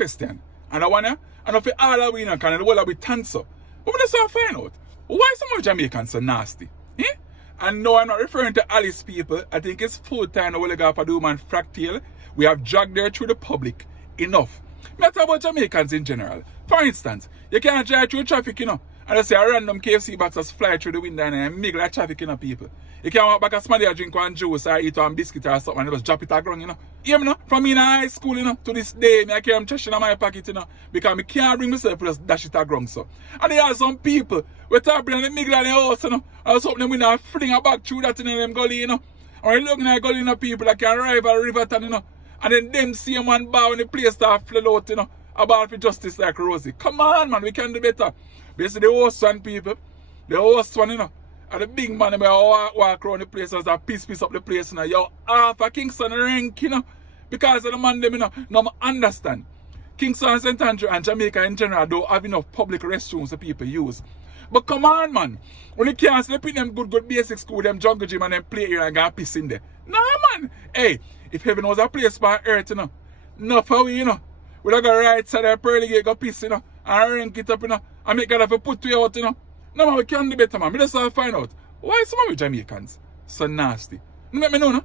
question. And I wanna, and if all of we know, can the whole of we answer. But we just want to find out, why some of Jamaicans so nasty? Eh? And no, I'm not referring to Alice people. I think it's full time we got for the woman fractal. We have dragged her through the public enough. I'm not talking about Jamaicans in general. For instance, you can't drive through traffic, and I say a random KFC box just fly through the window and make like traffic, people. You can't walk back and somebody drink one juice or eat one biscuit or something and just drop it on ground, You know? From in high school, to this day, I carry trash in my pocket, because I can't bring myself to just dash it on ground, so. And there are some people who talk in the middle of the house, and I was hoping them fling a back through that in them gully, Or you look at gully, people that can arrive at Riverton, and then them see one bar when the place start flood out, about for justice like Rosie. Come on, man, we can do better. Basically, the host one, people, the host one, and the big man who walk around the place as a piece up the place, Yo, half a Kingston rank, because of the man, them, Now, I understand. Kingston and St. Andrew and Jamaica in general don't have enough public restrooms that people use. But come on, man. When you can't sleep in them good basic school, them jungle gym and them play here and go piss in there. No, man. Hey, if heaven was a place for earth, enough for we, we'd have got right side of the pearly gate, go piss, and rank it up, and make God have to put you out, No, man, we can do better, man. We just have to find out why some of you Jamaicans so nasty. You let me know,